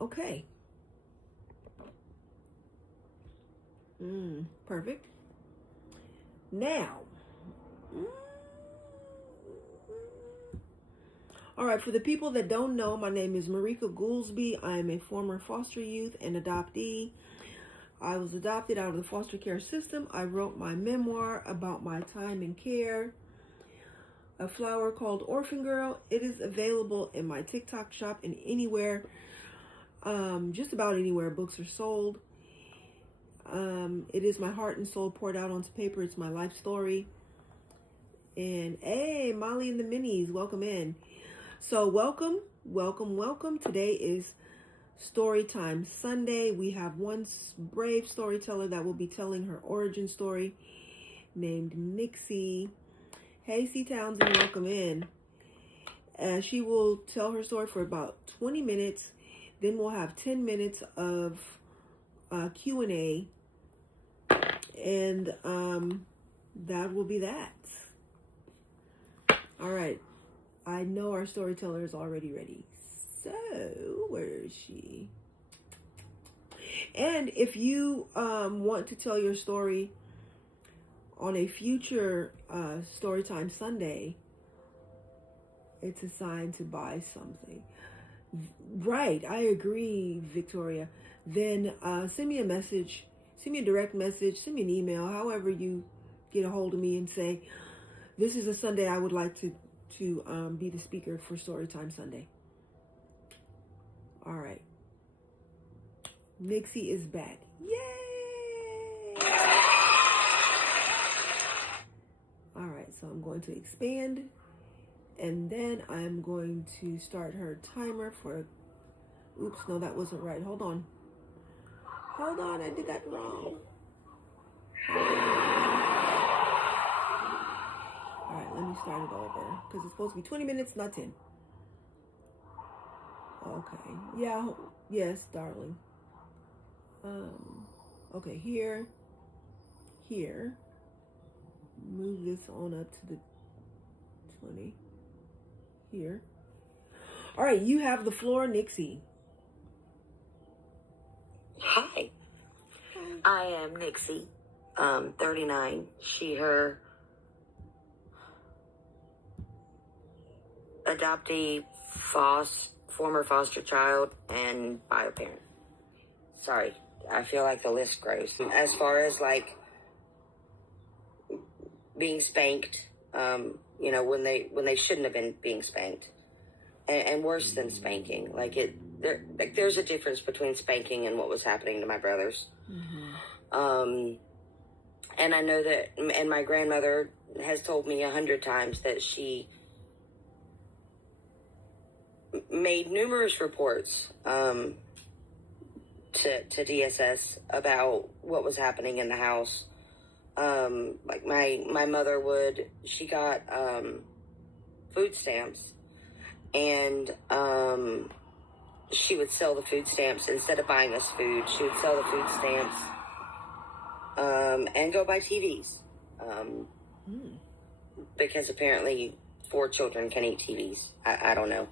Okay. Perfect. Now. All right, for the people that don't know, my name is Marika Goolsby. I am a former foster youth and adoptee. I was adopted out of the foster care system. I wrote my memoir about my time in care, a flower called Orphan Girl. It is available in my TikTok shop and anywhere, just about anywhere books are sold. It is my heart and soul poured out onto paper. It's my life story. And hey, Molly and the Minis, welcome in. So welcome. Today is Storytime Sunday. We have one brave storyteller that will be telling her origin story named Nixie. Hey, C. Townsend, welcome in. She will tell her story for about 20 minutes. Then we'll have 10 minutes of Q&A. And that will be that. All right. I know our storyteller is already ready. So, where is she? And if you want to tell your story on a future Storytime Sunday, it's a sign to buy something. Right, I agree, Victoria. Then send me a message, send me a direct message, send me an email, however you get a hold of me and say, this is a Sunday I would like to be the speaker for Storytime Sunday. All right. Nixie is back. Yay! All right, so I'm going to expand, and then I'm going to start her timer for, oops, no, that wasn't right. Hold on, I did that wrong. All right, let me start it over, because it's supposed to be 20 minutes, not 10. Okay, yeah, yes, darling. Okay, here, move this on up to the 20, here. All right, you have the floor, Nixie. Hi, I am Nixie, 39, she, her, adoptee, former foster child, and bio parent. Sorry, I feel like the list grows. As far as like being spanked, when they shouldn't have been being spanked, and worse than spanking, there's a difference between spanking and what was happening to my brothers. Mm-hmm. And I know that, and my grandmother has told me 100 times that she made numerous reports to DSS about what was happening in the house. Like my mother she got food stamps, and she would sell the food stamps instead of buying us food. She would sell the food stamps and go buy TVs, because apparently 4 children can eat TVs. I don't know.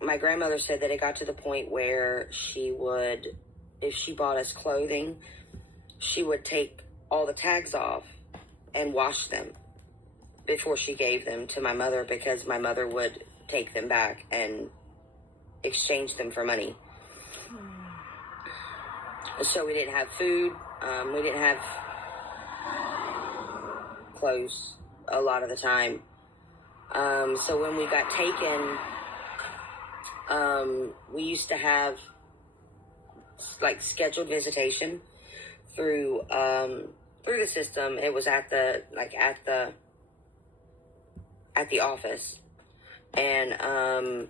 My grandmother said that it got to the point where she would, if she bought us clothing, she would take all the tags off and wash them before she gave them to my mother, because my mother would take them back and exchange them for money. So we didn't have food. We didn't have clothes a lot of the time. So when we got taken, we used to have like scheduled visitation through the system. It was at the office, and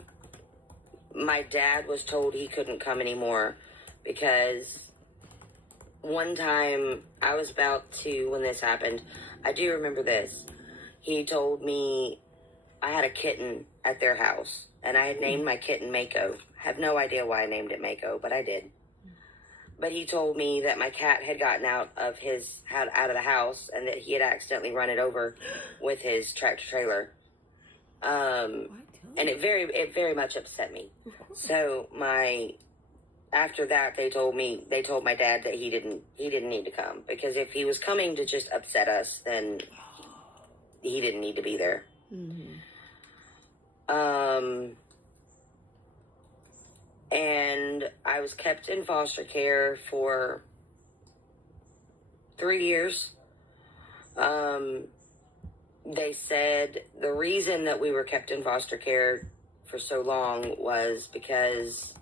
my dad was told he couldn't come anymore, because one time I was about to, when this happened, I do remember this. He told me I had a kitten at their house, and I had named my kitten Mako. I have no idea why I named it Mako, but I did. But he told me that my cat had gotten out of the house, and that he had accidentally run it over with his tractor trailer. And it very much upset me. So after that, they told my dad that he didn't need to come, because if he was coming to just upset us, then he didn't need to be there. Mm-hmm. And I was kept in foster care for 3 years. They said the reason that we were kept in foster care for so long was because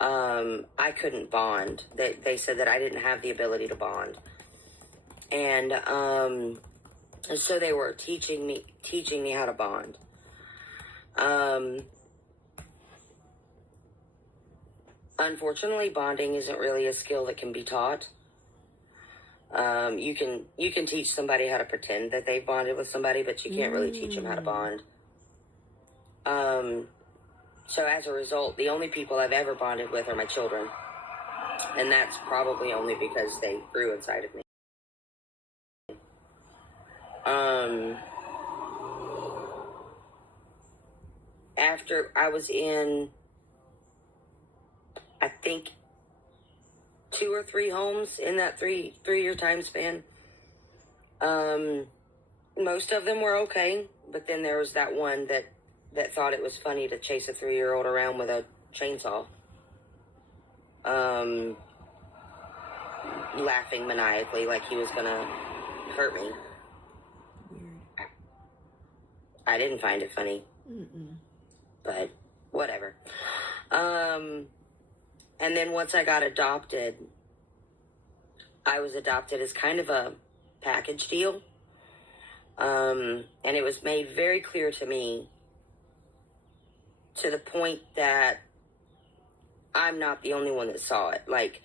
I couldn't bond. They said that I didn't have the ability to bond. And so they were teaching me how to bond. Unfortunately, bonding isn't really a skill that can be taught. You can teach somebody how to pretend that they've bonded with somebody, but you can't really teach them how to bond. So as a result, the only people I've ever bonded with are my children. And that's probably only because they grew inside of me. After I was in, I think, 2 or 3 homes in that three-year time span. Most of them were okay, but then there was that one that thought it was funny to chase a 3-year-old around with a chainsaw, laughing maniacally like he was gonna hurt me. Weird. I didn't find it funny. Mm-mm. But whatever. And then once I got adopted, I was adopted as kind of a package deal. And it was made very clear to me, to the point that I'm not the only one that saw it. Like,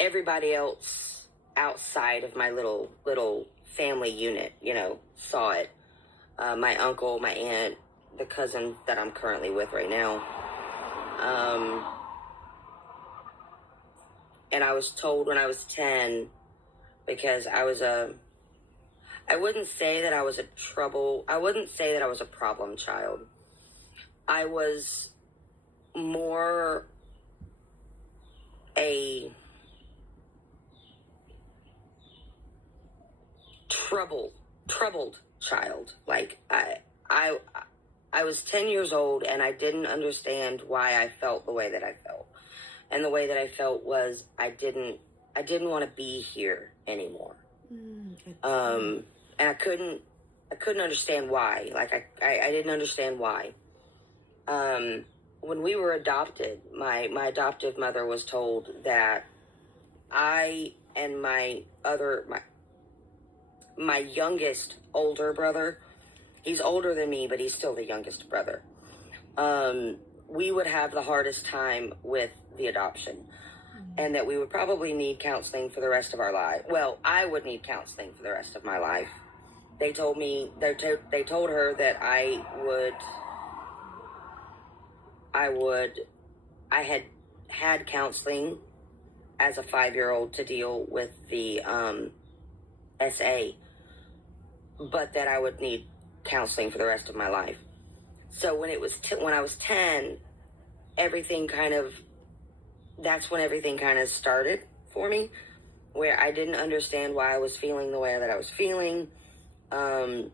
everybody else outside of my little family unit, saw it. My uncle, my aunt, the cousin that I'm currently with right now. And I was told when I was 10, because I wouldn't say that I was a problem child. I was more a troubled child. Like, I was 10 years old, and I didn't understand why I felt the way that I felt. And the way that I felt was I didn't want to be here anymore. And I couldn't understand why. Like, I didn't understand why. When we were adopted, my adoptive mother was told that I and my youngest older brother, he's older than me, but he's still the youngest brother, we would have the hardest time with the adoption, and that we would probably need counseling for the rest of our life. Well, I would need counseling for the rest of my life. They told her that I had counseling as a 5-year-old to deal with the SA, but that I would need counseling for the rest of my life. So when I was 10, that's when everything kind of started for me, where I didn't understand why I was feeling the way that I was feeling. I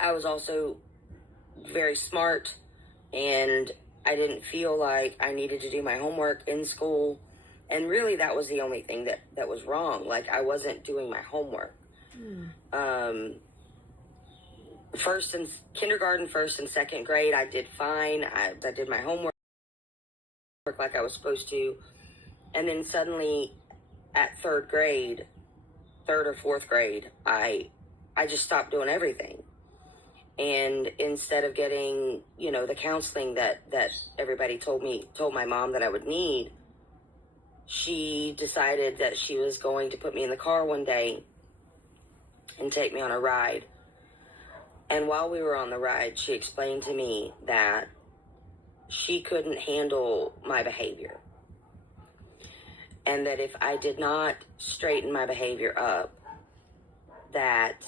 was also very smart, and I didn't feel like I needed to do my homework in school. And really, that was the only thing that was wrong. Like, I wasn't doing my homework. Kindergarten, 1st and 2nd grade, I did fine. I did my homework like I was supposed to. And then suddenly at 3rd or 4th grade, I just stopped doing everything. And instead of getting, the counseling that everybody told my mom that I would need, she decided that she was going to put me in the car one day and take me on a ride. And while we were on the ride, she explained to me that she couldn't handle my behavior. And that if I did not straighten my behavior up, that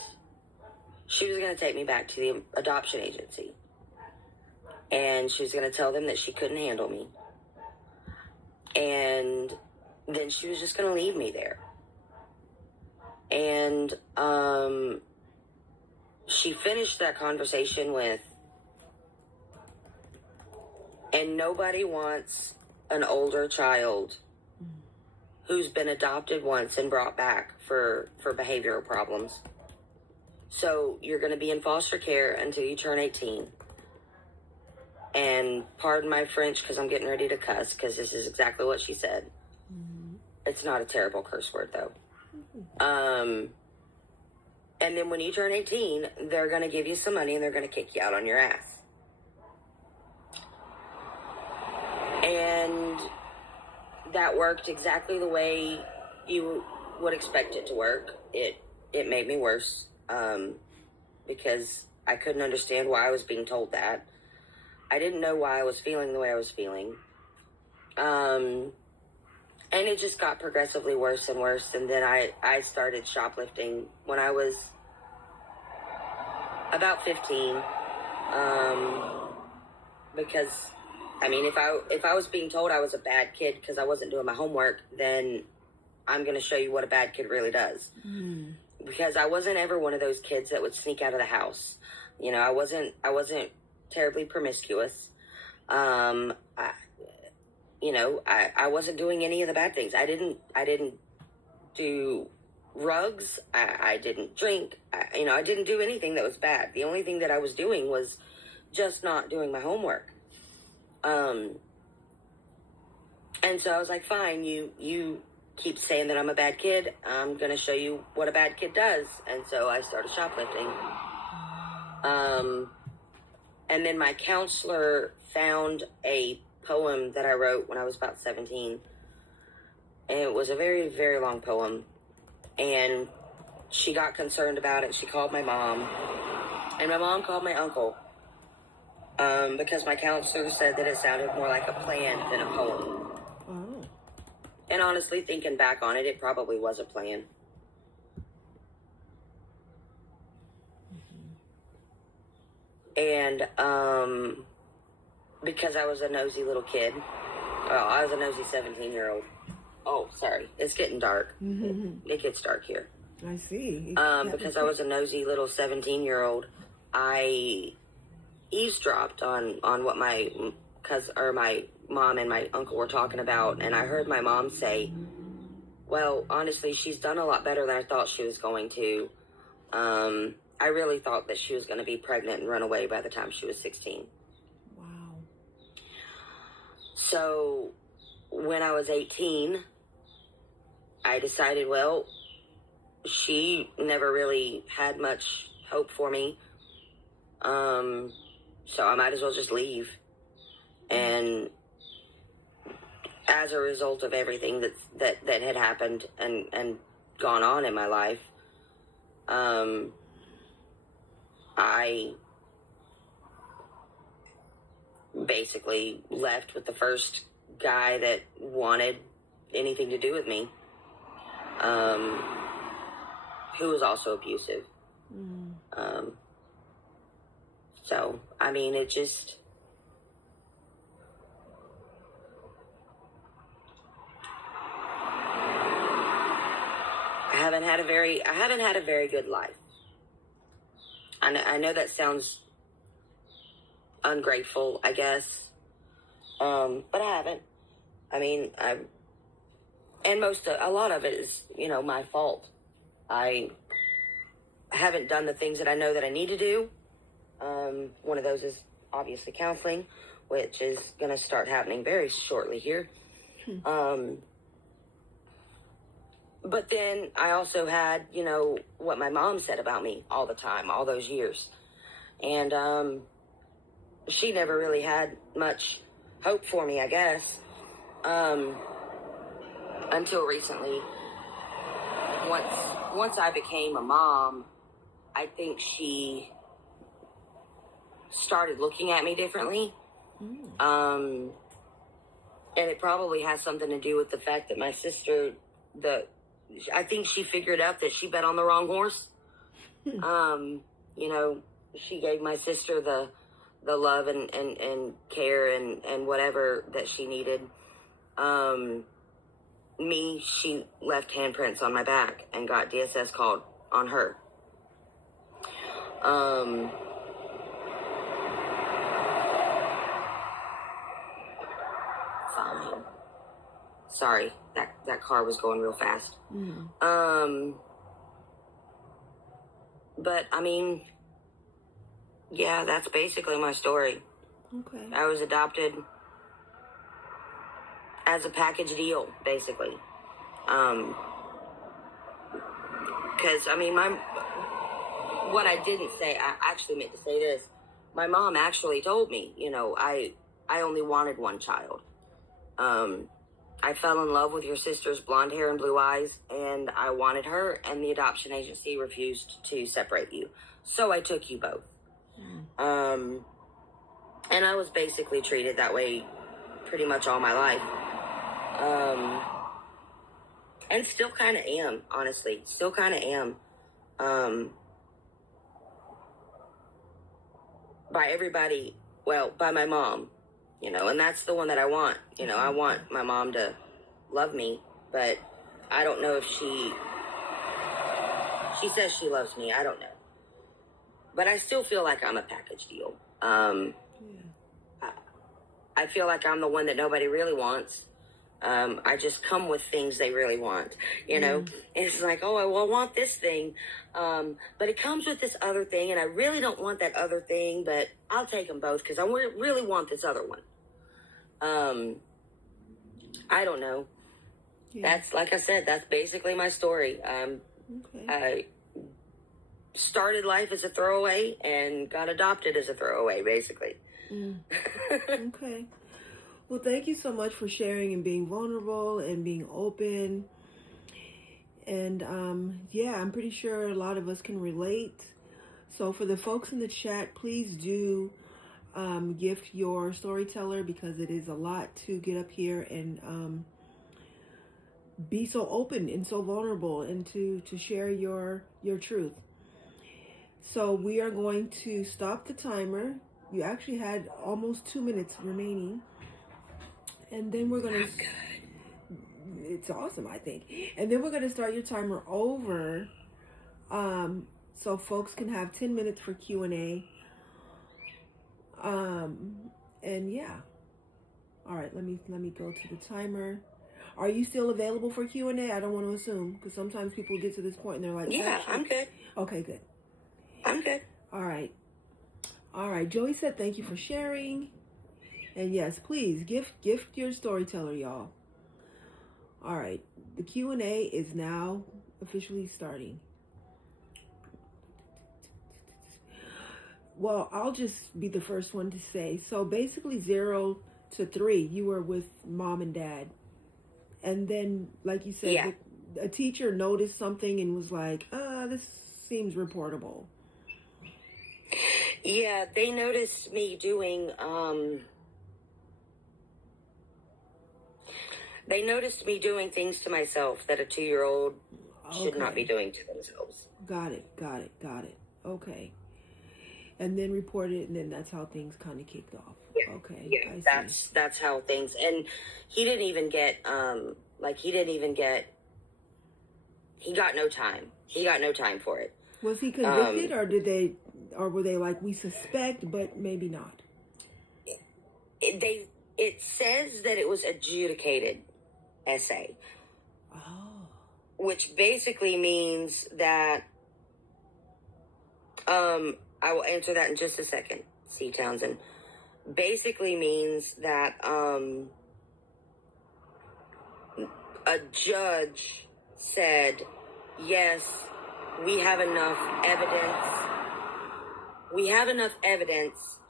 she was going to take me back to the adoption agency. And she was going to tell them that she couldn't handle me. And then she was just going to leave me there. And she finished that conversation with, and nobody wants an older child who's been adopted once and brought back for behavioral problems. So you're going to be in foster care until you turn 18. And pardon my French because I'm getting ready to cuss, because this is exactly what she said. Mm-hmm. It's not a terrible curse word, though. Mm-hmm. And then when you turn 18, they're going to give you some money and they're going to kick you out on your ass. And that worked exactly the way you would expect it to work. It made me worse, because I couldn't understand why I was being told that. I didn't know why I was feeling the way I was feeling. And it just got progressively worse and worse. And then I started shoplifting when I was about 15. Because, I mean, if I was being told I was a bad kid because I wasn't doing my homework, then I'm going to show you what a bad kid really does. Mm. Because I wasn't ever one of those kids that would sneak out of the house. You know, I wasn't terribly promiscuous. I wasn't doing any of the bad things. I didn't do drugs. I didn't drink. I didn't do anything that was bad. The only thing that I was doing was just not doing my homework. And so I was like, fine, you keep saying that I'm a bad kid. I'm going to show you what a bad kid does. And so I started shoplifting. And then my counselor found a poem that I wrote when I was about 17. And it was a very, very long poem. And she got concerned about it. She called my mom. And my mom called my uncle. Because my counselor said that it sounded more like a plan than a poem. Oh. And honestly, thinking back on it, it probably was a plan. And because I was a nosy little kid, I was a nosy 17-year-old. Oh, sorry. It's getting dark. Mm-hmm. It gets dark here. I see. Because I was a nosy little 17-year-old, I eavesdropped on what my mom and my uncle were talking about, and I heard my mom say, well, honestly, she's done a lot better than I thought she was going to. I really thought that she was going to be pregnant and run away by the time she was 16. Wow. So when I was 18, I decided, well, she never really had much hope for me. So I might as well just leave. And as a result of everything that had happened and gone on in my life, I basically left with the first guy that wanted anything to do with me, who was also abusive. Mm. So, I mean, it just... I haven't had a very good life. I know that sounds ungrateful, I guess. But I haven't. I mean, a lot of it is, my fault. I haven't done the things that I know that I need to do. One of those is obviously counseling, which is going to start happening very shortly here. But then I also had, what my mom said about me all the time, all those years. And she never really had much hope for me, I guess, until recently. Once I became a mom, I think she started looking at me differently. And it probably has something to do with the fact that my sister, I think she figured out that she bet on the wrong horse. You know, she gave my sister the love and care and whatever that she needed. Me, she left handprints on my back and got DSS called on her. Fine. Sorry, that car was going real fast. But I mean, yeah, that's basically my story. Okay. I was adopted as a package deal, basically. Because, I mean, what I didn't say, I actually meant to say this. My mom actually told me, you know, I only wanted one child. I fell in love with your sister's blonde hair and blue eyes, and I wanted her, and the adoption agency refused to separate you. So I took you both. And I was basically treated that way pretty much all my life. And still kind of am, honestly. Still kind of am. By everybody, well, by my mom, you know, and that's the one that I want. You know, I want my mom to love me, but I don't know if she says she loves me. I don't know. But I still feel like I'm a package deal. I feel like I'm the one that nobody really wants. I just come with things they really want, you know? And it's like, oh, I want this thing. But it comes with this other thing, and I really don't want that other thing, but I'll take them both because I really want this other one. I don't know. That's, like I said, that's basically my story. I started life as a throwaway and got adopted as a throwaway, basically. Okay. Well, thank you so much for sharing and being vulnerable and being open. And yeah, I'm pretty sure a lot of us can relate. So for the folks in the chat, please do gift your storyteller, because it is a lot to get up here and be so open and so vulnerable and to share your truth. So we are going to stop the timer. You actually had almost 2 minutes remaining. And then we're going to... It's awesome, I think. And then we're going to start your timer over. So folks can have 10 minutes for Q&A. And yeah. All right, let me go to the timer. Are you still available for Q&A? I don't want to assume, because sometimes people get to this point and they're like, yeah, I'm good. Okay, good. I'm good. All right. Joey said thank you for sharing. And yes, please gift your storyteller, y'all. All right. The Q&A is now officially starting. Well, I'll just be the first one to say. So basically 0 to 3, you were with mom and dad. And then, like you said, a teacher noticed something and was like, this seems reportable. Yeah, they noticed me doing, things to myself that a 2-year-old should not be doing to themselves. Got it. Okay. And then reported it, and then that's how things kind of kicked off. Yeah. Okay. Yeah, that's how things, and he didn't even get, he got no time. He got no time for it. Was he convicted, or were they like, we suspect, but maybe not? It says that it was adjudicated essay. Oh. Which basically means that, I will answer that in just a second, C. Townsend. Basically means that, a judge said, yes, we have enough evidence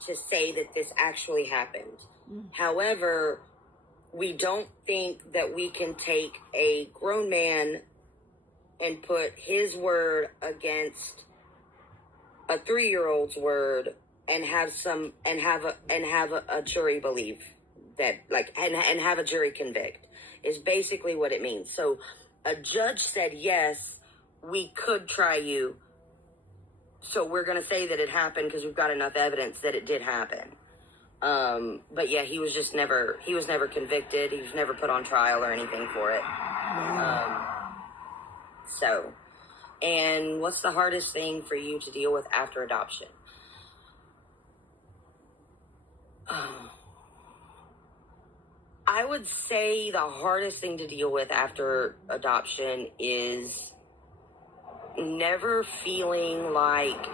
to say that this actually happened. However, we don't think that we can take a grown man and put his word against a 3-year-old's word and have a jury believe that, like, and have a jury convict, is basically what it means. So a judge said, yes, we could try you. So we're going to say that it happened because we've got enough evidence that it did happen. But yeah, he was never convicted. He was never put on trial or anything for it. So, and what's the hardest thing for you to deal with after adoption? I would say the hardest thing to deal with after adoption is never feeling like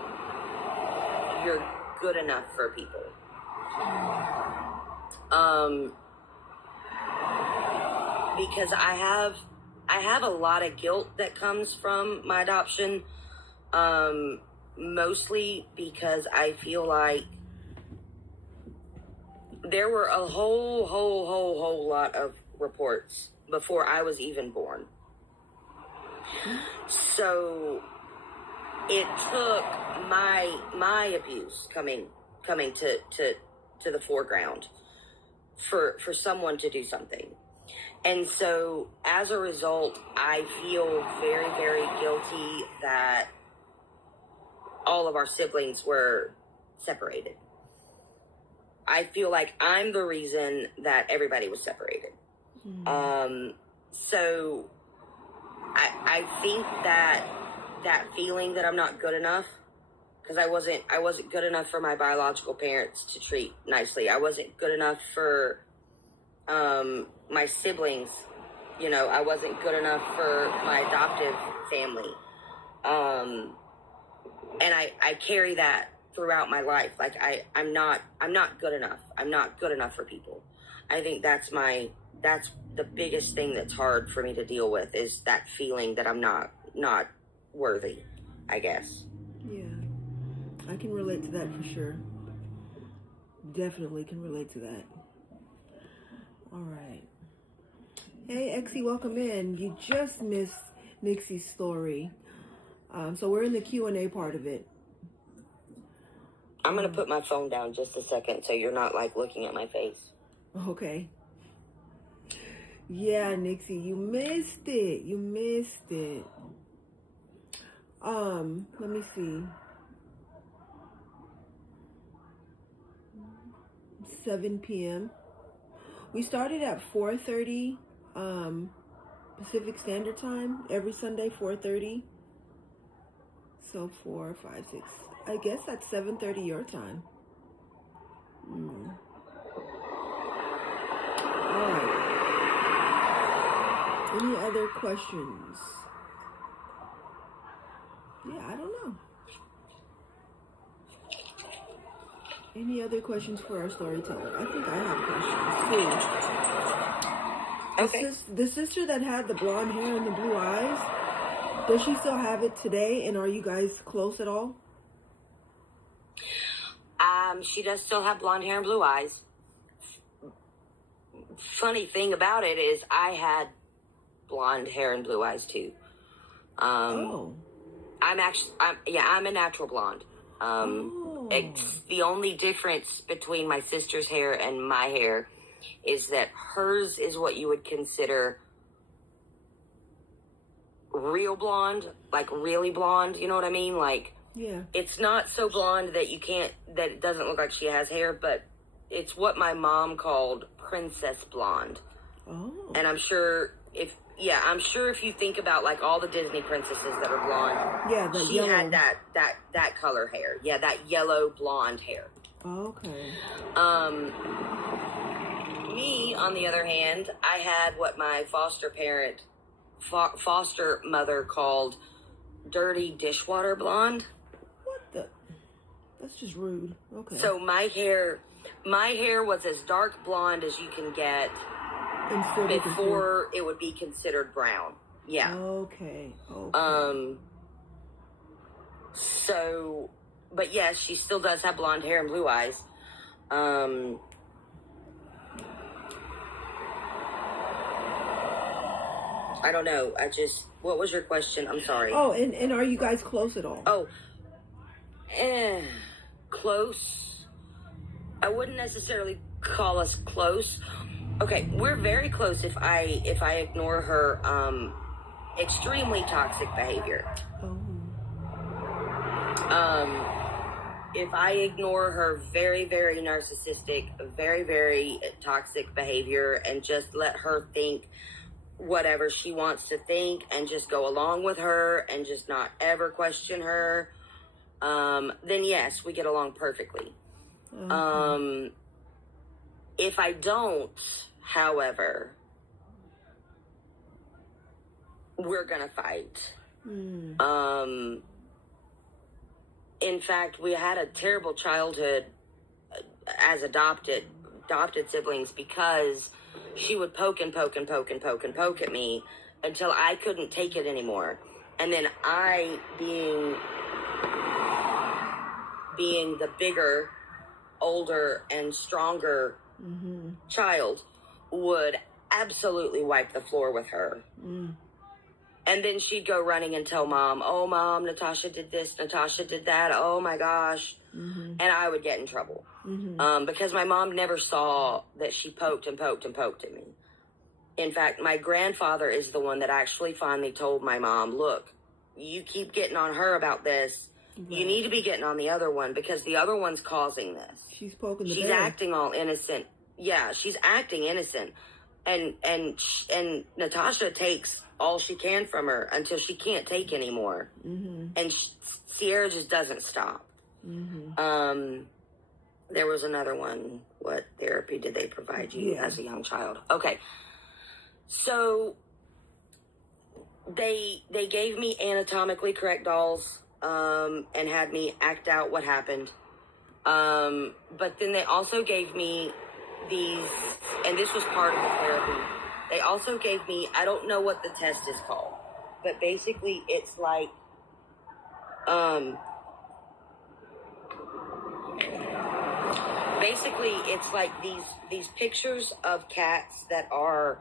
you're good enough for people. Because I have a lot of guilt that comes from my adoption, mostly because I feel like there were a whole lot of reports before I was even born. So it took my abuse coming to the foreground for someone to do something. And so as a result, I feel very, very guilty that all of our siblings were separated. I feel like I'm the reason that everybody was separated. So I think that feeling that I'm not good enough, because I wasn't good enough for my biological parents to treat nicely. I wasn't good enough for my siblings. You know, I wasn't good enough for my adoptive family. And I carry that throughout my life. Like I'm not good enough. I'm not good enough for people. I think that's the biggest thing that's hard for me to deal with, is that feeling that I'm not worthy, I guess. Yeah, I can relate to that for sure. Definitely can relate to that. All right. Hey, Exie, welcome in. You just missed Nixie's story. So we're in the Q&A part of it. I'm going to put my phone down just a second so you're not, like, looking at my face. Okay. Yeah, Nixie, you missed it. Let me see. 7 p.m. We started at 4:30 Pacific Standard Time every Sunday, 4:30. So 4, 5, 6. I guess that's 7:30 your time. All right. Any other questions? Yeah, I don't know. Any other questions for our storyteller? I think I have questions too. Okay. The sister that had the blonde hair and the blue eyes, does she still have it today? And are you guys close at all? She does still have blonde hair and blue eyes. Funny thing about it is I had blonde hair and blue eyes too. I'm a natural blonde. It's the only difference between my sister's hair and my hair is that hers is what you would consider real blonde, like really blonde. You know what I mean? Like, yeah, it's not so blonde that that it doesn't look like she has hair, but it's what my mom called princess blonde. Oh. And I'm sure if you think about, like, all the Disney princesses that are blonde, yeah, she yellow. had that color hair. Yeah, that yellow blonde hair. Okay. Me, on the other hand, I had what my foster mother called dirty dishwater blonde. What the? That's just rude. Okay. So my hair was as dark blonde as you can get before it would be considered brown. Yeah. Okay. So, but yes, she still does have blonde hair and blue eyes. I don't know. What was your question? I'm sorry. Oh, and are you guys close at all? Oh, close. I wouldn't necessarily call us close. Okay, we're very close if I ignore her extremely toxic behavior. Oh. If I ignore her very, very narcissistic, very, very toxic behavior and just let her think whatever she wants to think and just go along with her and just not ever question her, then yes, we get along perfectly. Okay. If I don't, however, we're gonna fight. In fact, we had a terrible childhood as adopted siblings because she would poke and poke and poke and poke and poke at me until I couldn't take it anymore. And then I, being the bigger, older, and stronger child, would absolutely wipe the floor with her. And then she'd go running and tell Mom, oh, Mom, Natasha did this, Natasha did that, oh my gosh. And I would get in trouble. Because my mom never saw that she poked and poked and poked at me. In fact, my grandfather is the one that actually finally told my mom, look, you keep getting on her about this. Right. You need to be getting on the other one because the other one's causing this. She's poking the She's bear. acting all innocent. Yeah, she's acting innocent. And Natasha takes all she can from her until she can't take anymore. And Sierra just doesn't stop. There was another one. What therapy did they provide you as a young child? Okay. So they gave me anatomically correct dolls and had me act out what happened. But then they also gave me these, and this was part of the therapy. They also gave me, I don't know what the test is called, but basically it's like, these pictures of cats that are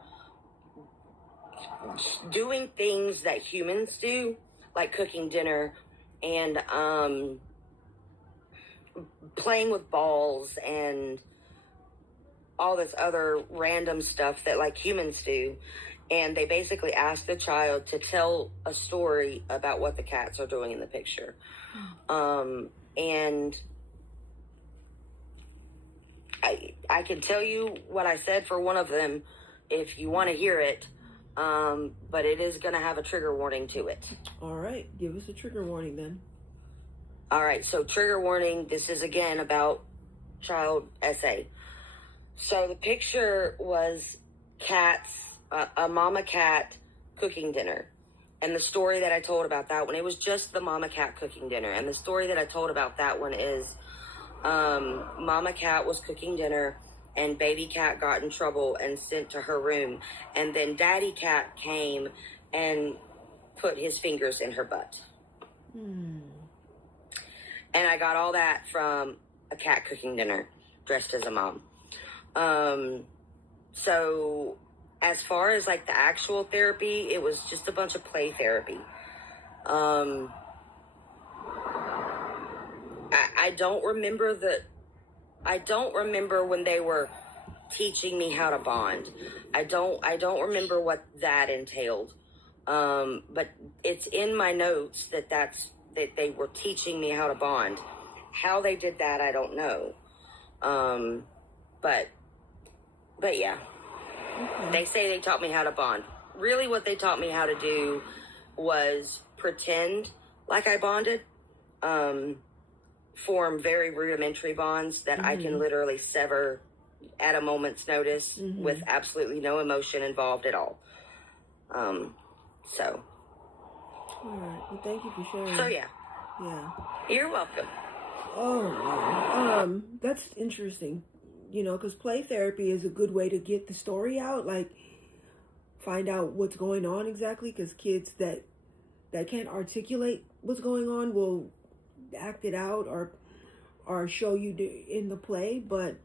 doing things that humans do, like cooking dinner and playing with balls and all this other random stuff that like humans do. And they basically ask the child to tell a story about what the cats are doing in the picture. And I can tell you what I said for one of them if you want to hear it. But it is going to have a trigger warning to it. All right. Give us a trigger warning then. All right. So trigger warning. This is again about child SA. So the picture was cats, a mama cat cooking dinner. And the story that I told about that one, it was just the mama cat cooking dinner. And the story that I told about that one is mama cat was cooking dinner and baby cat got in trouble and sent to her room. And then daddy cat came and put his fingers in her butt. And I got all that from a cat cooking dinner dressed as a mom. So as far as like the actual therapy, it was just a bunch of play therapy. I don't remember when they were teaching me how to bond. I don't remember what that entailed. But it's in my notes that they were teaching me how to bond. How they did that, I don't know. But yeah. Okay. They say they taught me how to bond. Really what they taught me how to do was pretend like I bonded. Form very rudimentary bonds that I can literally sever at a moment's notice with absolutely no emotion involved at all. All right. Well, thank you for sharing. So yeah. You're welcome. Oh, wow. That's interesting. You know, because play therapy is a good way to get the story out, like find out what's going on exactly, because kids that can't articulate what's going on will act it out or show you in the play, but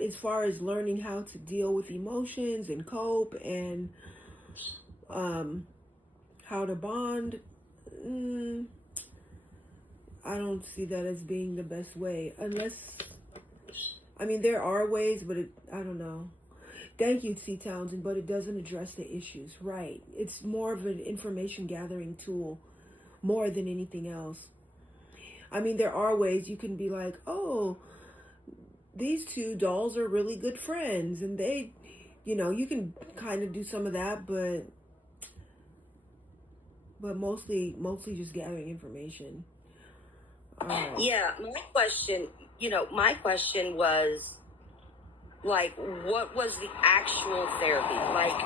as far as learning how to deal with emotions and cope and how to bond, I don't see that as being the best way, unless, I mean, there are ways, but I don't know. Thank you, C. Townsend, but it doesn't address the issues, right? It's more of an information gathering tool more than anything else. I mean, there are ways you can be like, oh, these two dolls are really good friends, and they, you can kind of do some of that, but mostly just gathering information. Yeah, my question was, like, what was the actual therapy? Like,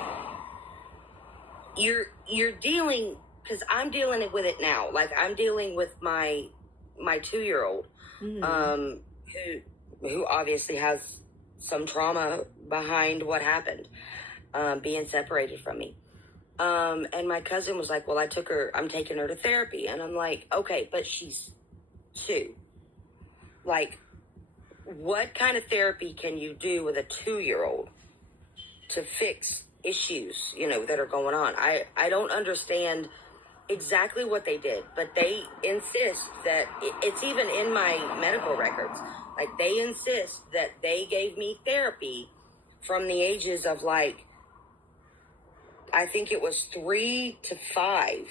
you're dealing, because I'm dealing with it now. Like, I'm dealing with my 2-year-old, Mm-hmm. who obviously has some trauma behind what happened, being separated from me. And my cousin was like, well, I'm taking her to therapy. And I'm like, okay, but she's 2. Like, what kind of therapy can you do with a 2-year-old to fix issues, that are going on? I don't understand exactly what they did, but they insist that it's even in my medical records. Like, they insist that they gave me therapy from the ages of, like, I think it was 3 to 5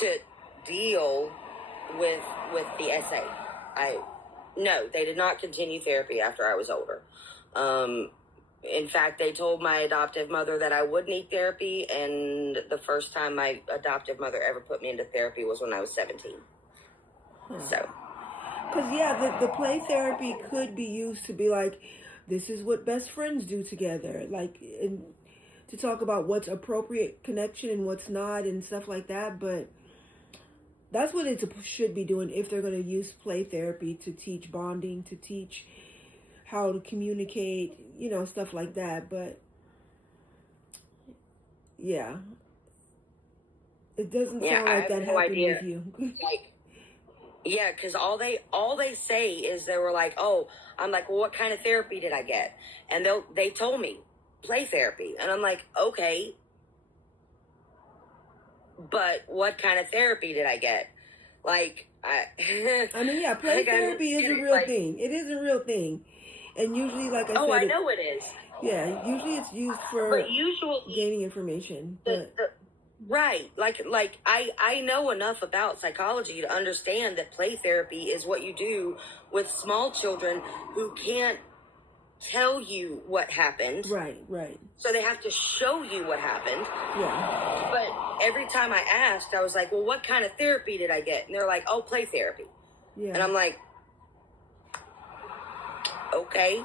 to deal with the SA. No, they did not continue therapy after I was older. In fact, they told my adoptive mother that I would need therapy, and the first time my adoptive mother ever put me into therapy was when I was 17. So, because the play therapy could be used to be like, this is what best friends do together, like, and to talk about what's appropriate connection and what's not and stuff like that. But that's what it should be doing if they're going to use play therapy to teach bonding, to teach how to communicate, stuff like that. But yeah, it doesn't yeah, sound I like have that no happened idea. with you. Like, yeah, because all they say is they were like, oh, I'm like, well, what kind of therapy did I get? And they told me play therapy, and I'm like, okay, but what kind of therapy did I get? Like, I mean, yeah, play therapy is a real thing. It is a real thing. And usually, like I oh, said, I know it is. Yeah, usually it's used for But usually gaining information. But right, like I know enough about psychology to understand that play therapy is what you do with small children who can't tell you what happened. right. So they have to show you what happened. Yeah. But every time I asked, I was like, well, what kind of therapy did I get? And they're like, oh, play therapy. Yeah. And I'm like, okay.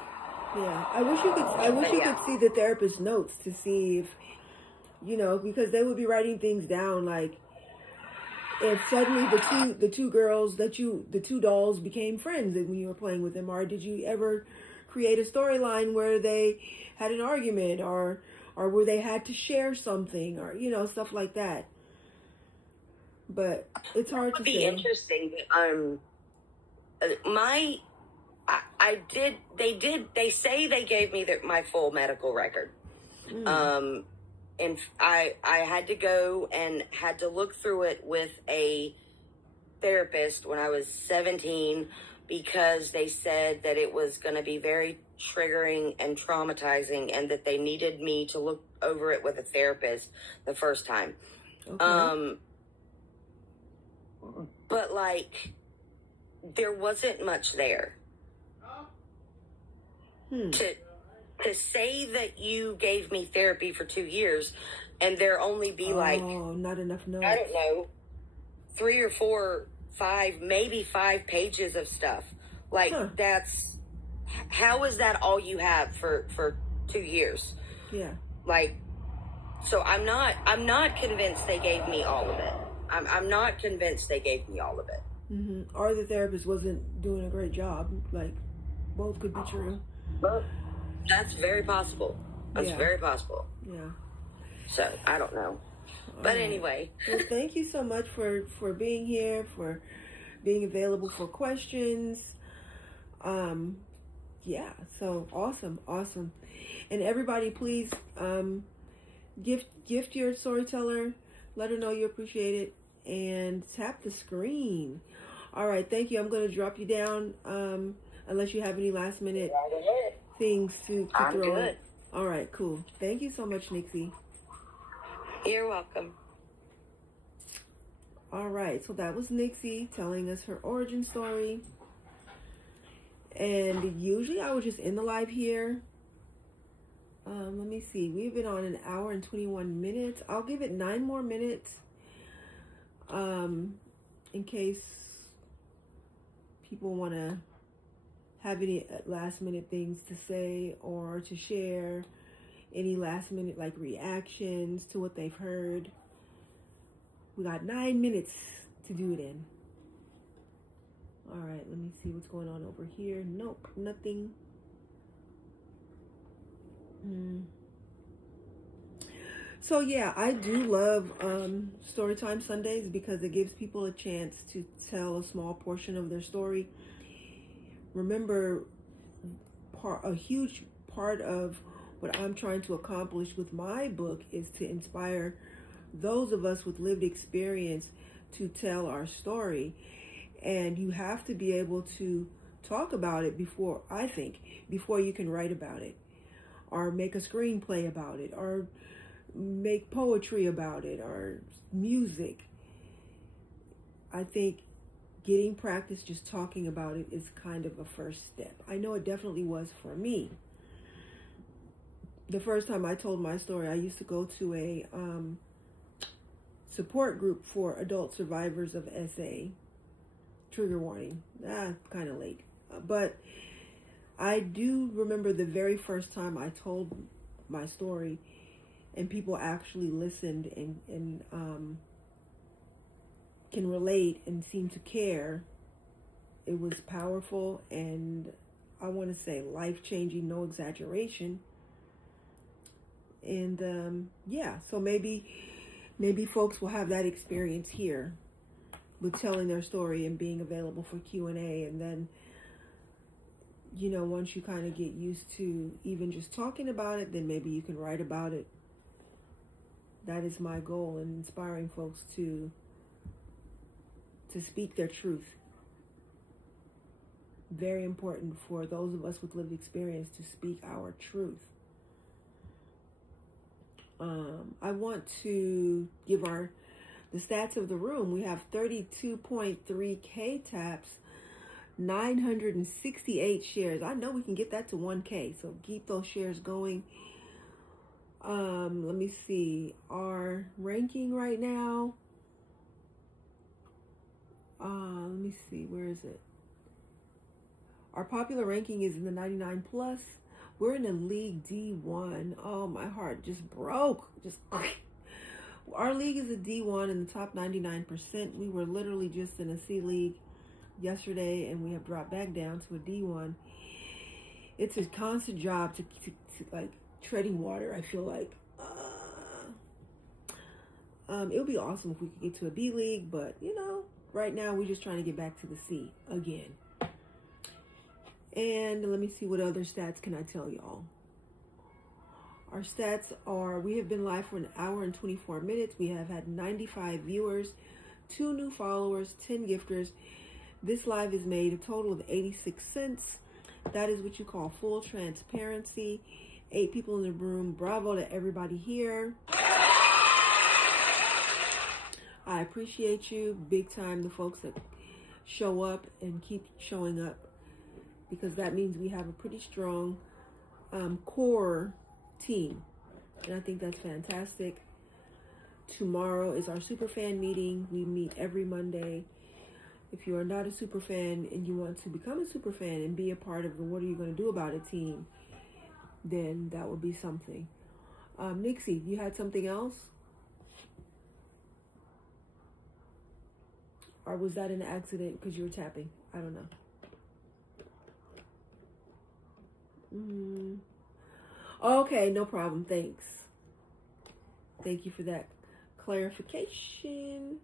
Yeah. I wish you could see the therapist's notes to see if, because they would be writing things down, like if suddenly the two girls the two dolls became friends when you were playing with them, or did you ever create a storyline where they had an argument, or where they had to share something, or stuff like that. But it's hard to say. It would be interesting. They say they gave me my full medical record. And I had to go and had to look through it with a therapist when I was 17, because they said that it was going to be very triggering and traumatizing, and that they needed me to look over it with a therapist the first time. Okay. But like, there wasn't much there. To say that you gave me therapy for 2 years and there only be not enough notes. I don't know, 3 or 4, 5, maybe 5 pages of stuff. Like, that's, how is that all you have for 2 years? Yeah. Like, so I'm not convinced they gave me all of it. I'm not convinced they gave me all of it. Mm-hmm. Or the therapist wasn't doing a great job. Like, both could be true. But that's very possible. That's very possible. Yeah. So, I don't know. But anyway. Well, thank you so much for being here, for being available for questions. Yeah, so awesome. And everybody, please gift your storyteller. Let her know you appreciate it. and tap the screen. All right, thank you. I'm going to drop you down unless you have any last minute things to I'm throw good. in. All right, cool. Thank you so much, Nixie. You're welcome. All right, so that was Nixie telling us her origin story. And usually I would just end the live here. Let me see. We've been on an hour and 21 minutes. I'll give it 9 more minutes in case people want to have any last minute things to say or to share, any last minute like reactions to what they've heard. We got 9 minutes to do it in. All right, let me see what's going on over here. Nope, nothing. So yeah, I do love Storytime Sundays because it gives people a chance to tell a small portion of their story. Remember, a huge part of what I'm trying to accomplish with my book is to inspire those of us with lived experience to tell our story. And you have to be able to talk about it before you can write about it, or make a screenplay about it, or make poetry about it, or music. I think getting practice just talking about it is kind of a first step. I know it definitely was for me. The first time I told my story, I used to go to a support group for adult survivors of SA. Trigger warning, kind of late. But I do remember the very first time I told my story and people actually listened and can relate and seem to care. It was powerful and I want to say life-changing, no exaggeration. And so maybe folks will have that experience here with telling their story and being available for Q&A. And then, once you kind of get used to even just talking about it, then maybe you can write about it. That is my goal in inspiring folks to speak their truth. Very important for those of us with lived experience to speak our truth. I want to give the stats of the room. We have 32.3K taps, 968 shares. I know we can get that to 1K, so keep those shares going. Let me see our ranking right now. Let me see, where is it? Our popular ranking is in the 99 plus. We're in a league D1. Oh, my heart just broke. Our league is a D1 in the top 99%. We were literally just in a C league yesterday, and we have dropped back down to a D1. It's a constant job to like treading water. I feel like it would be awesome if we could get to a B league, but right now we're just trying to get back to the C again. And let me see, what other stats can I tell y'all? Our stats are, we have been live for an hour and 24 minutes. We have had 95 viewers, 2 new followers, 10 gifters. This live has made a total of 86 cents. That is what you call full transparency. 8 people in the room. Bravo to everybody here. I appreciate you big time, the folks that show up and keep showing up, because that means we have a pretty strong core team, and I think that's fantastic. Tomorrow is our superfan meeting. We meet every Monday. If you are not a superfan and you want to become a superfan and be a part of the what are you going to do about it team, then that would be something. Nixie, you had something else? Or was that an accident because you were tapping? I don't know. Okay, no problem. Thanks. Thank you for that clarification.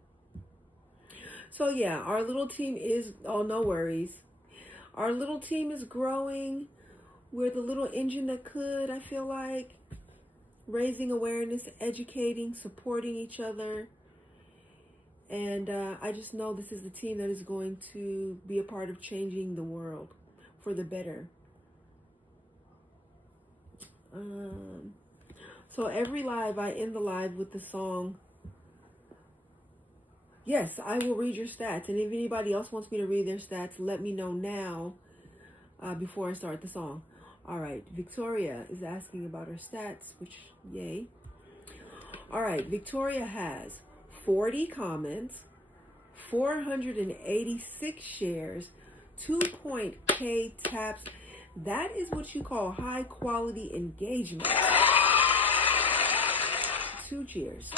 So yeah, our little team is, no worries. Our little team is growing. We're the little engine that could, I feel like. Raising awareness, educating, supporting each other. And I just know this is the team that is going to be a part of changing the world for the better. So every live, I end the live with the song, yes, I will read your stats. And if anybody else wants me to read their stats, let me know now before I start the song. All right, Victoria is asking about her stats, which, yay. All right, Victoria has 40 comments, 486 shares, 2.k taps. That is what you call high quality engagement. 2 cheers.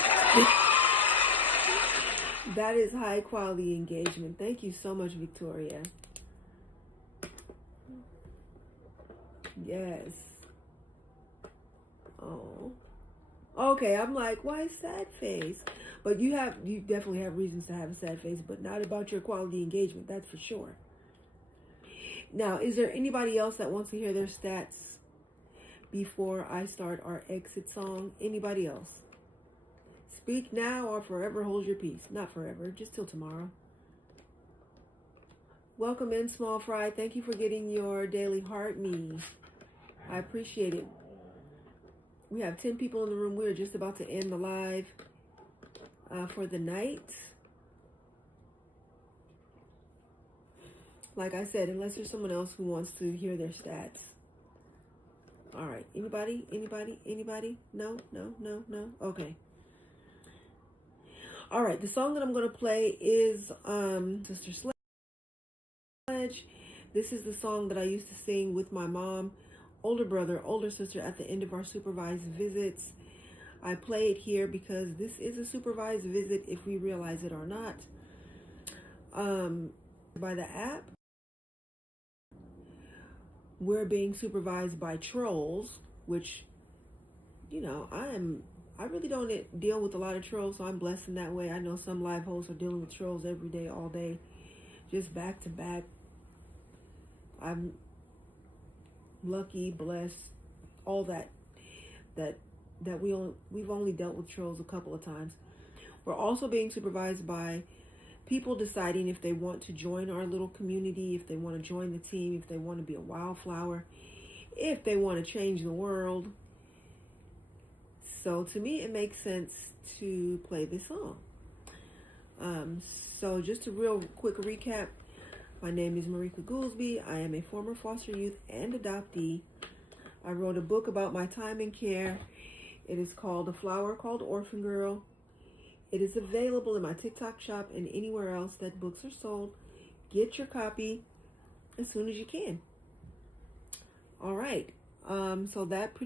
That is high quality engagement. Thank you so much, Victoria. Yes. Oh. Okay, I'm like, why sad face? But you definitely have reasons to have a sad face, but not about your quality engagement, that's for sure. Now, is there anybody else that wants to hear their stats before I start our exit song? Anybody else? Speak now or forever hold your peace. Not forever, just till tomorrow. Welcome in, Small Fry. Thank you for getting your daily heart me. I appreciate it. We have 10 people in the room. We're just about to end the live for the night. Like I said, unless there's someone else who wants to hear their stats. All right. Anybody? Anybody? Anybody? No? No? No? No? Okay. All right. The song that I'm going to play is Sister Sledge. This is the song that I used to sing with my mom, older brother, older sister at the end of our supervised visits. I play it here because this is a supervised visit if we realize it or not. By the app, we're being supervised by trolls, which, you know, I really don't deal with a lot of trolls, so I'm blessed in that way. I know some live hosts are dealing with trolls every day, all day, just back to back. I'm lucky, blessed, all that we've only dealt with trolls a couple of times. We're also being supervised by people deciding if they want to join our little community, if they want to join the team, if they want to be a wildflower, if they want to change the world. So to me, it makes sense to play this song. So just a real quick recap. My name is Marika Goolsby. I am a former foster youth and adoptee. I wrote a book about my time in care. It is called A Flower Called Orphan Girl. It is available in my TikTok shop and anywhere else that books are sold. Get your copy as soon as you can. All right. So that pretty